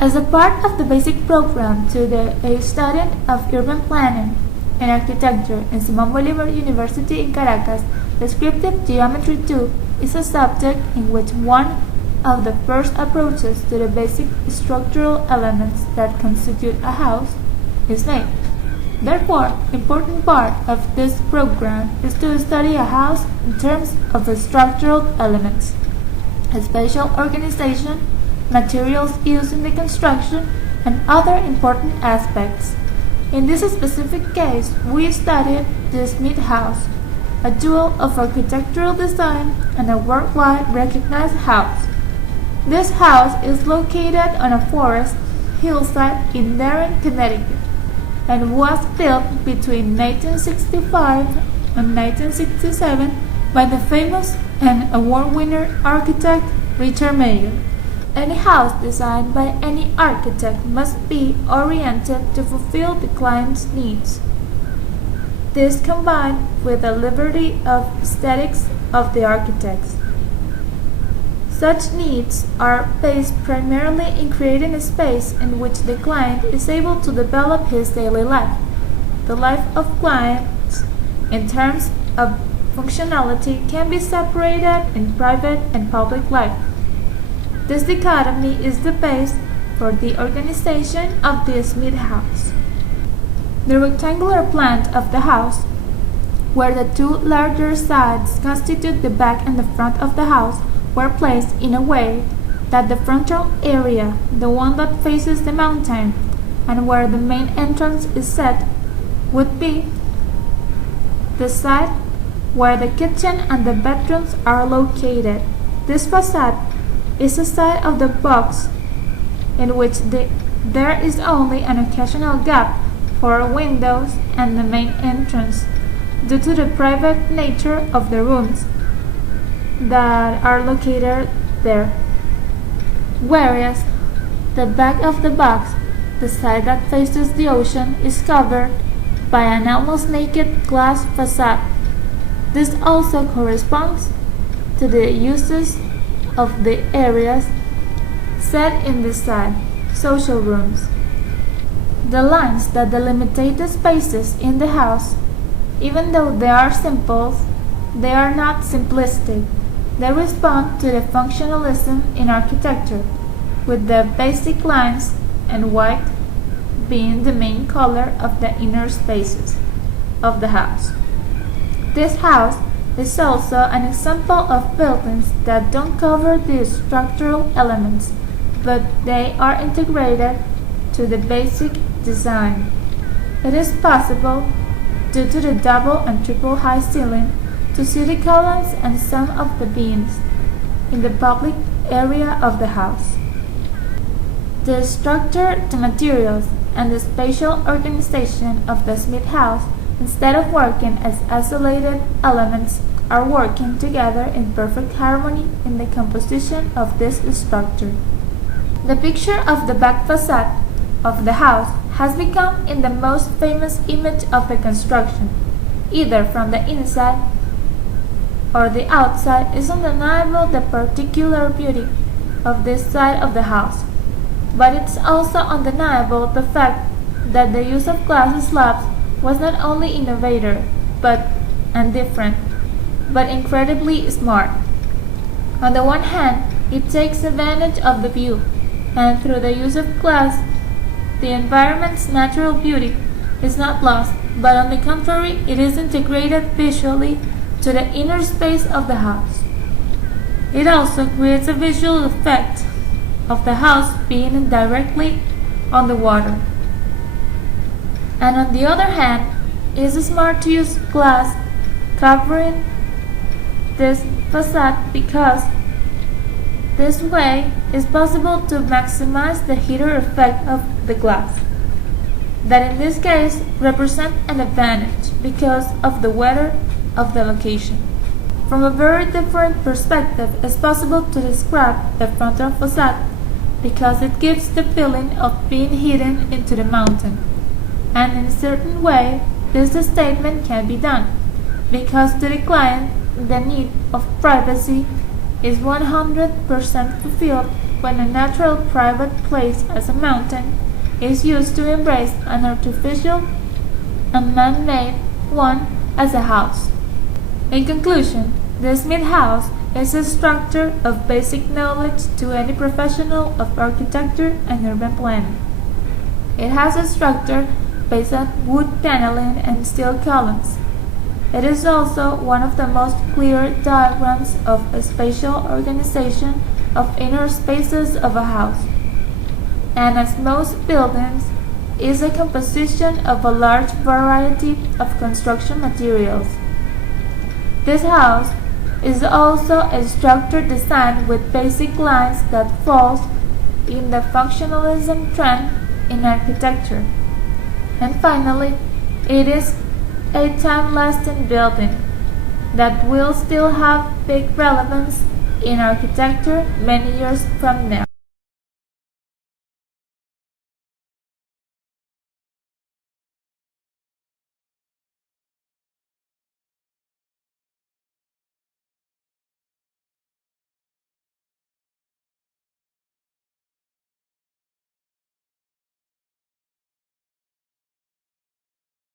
As a part of the basic program to a student of urban planning and architecture in Simón Bolivar University in Caracas, descriptive geometry 2 is a subject in which one of the first approaches to the basic structural elements that constitute a house is made. Therefore, important part of this program is to study a house in terms of the structural elements, spatial organization, materials used in the construction, and other important aspects. In this specific case, we studied the Smith House, a jewel of architectural design and a worldwide recognized house. This house is located on a forest hillside in Darien, Connecticut, and was built between 1965 and 1967 by the famous and award-winner architect Richard Mayer. Any house designed by any architect must be oriented to fulfill the client's needs. This combined with the liberty of aesthetics of the architects. Such needs are based primarily in creating a space in which the client is able to develop his daily life. The life of clients, in terms of functionality, can be separated in private and public life. This dichotomy is the base for the organization of the Smith House. The rectangular plan of the house, where the two larger sides constitute the back and the front of the house, were placed in a way that the frontal area, the one that faces the mountain, and where the main entrance is set, would be the side where the kitchen and the bedrooms are located. This facade is the side of the box in which there is only an occasional gap for windows and the main entrance, due to the private nature of the rooms that are located there. Whereas the back of the box, the side that faces the ocean, is covered by an almost naked glass facade. This also corresponds to the uses of the areas set in the side, social rooms. The lines that delimitate the spaces in the house, even though they are simple, they are not simplistic. They respond to the functionalism in architecture, with the basic lines and white being the main color of the inner spaces of the house. This house is also an example of buildings that don't cover the structural elements, but they are integrated to the basic design. It is possible, due to the double and triple high ceiling, to see the columns and some of the beams in the public area of the house. The structure, the materials, and the spatial organization of the Smith House, instead of working as isolated elements, are working together in perfect harmony in the composition of this structure. The picture of the back facade of the house has become in the most famous image of the construction. Either from the inside or the outside, is undeniable the particular beauty of this side of the house. But it's also undeniable the fact that the use of glass slabs was not only innovative and different, but incredibly smart. On the one hand, it takes advantage of the view, and through the use of glass, the environment's natural beauty is not lost, but on the contrary, it is integrated visually to the inner space of the house. It also creates a visual effect of the house being directly on the water. And on the other hand, it is smart to use glass covering this facade, because this way is possible to maximize the heater effect of the glass, that in this case represent an advantage because of the weather of the location. From a very different perspective, it's possible to describe the frontal facade, because it gives the feeling of being hidden into the mountain. And in a certain way, this statement can be done, because to the client, the need of privacy is 100% fulfilled when a natural private place as a mountain is used to embrace an artificial and man-made one as a house. In conclusion, the Smith House is a structure of basic knowledge to any professional of architecture and urban planning. It has a structure based on wood paneling and steel columns. It is also one of the most clear diagrams of a spatial organization of inner spaces of a house, and as most buildings, is a composition of a large variety of construction materials. This house is also a structure designed with basic lines that falls in the functionalism trend in architecture. And finally, it is a time-lasting building that will still have big relevance in architecture many years from now.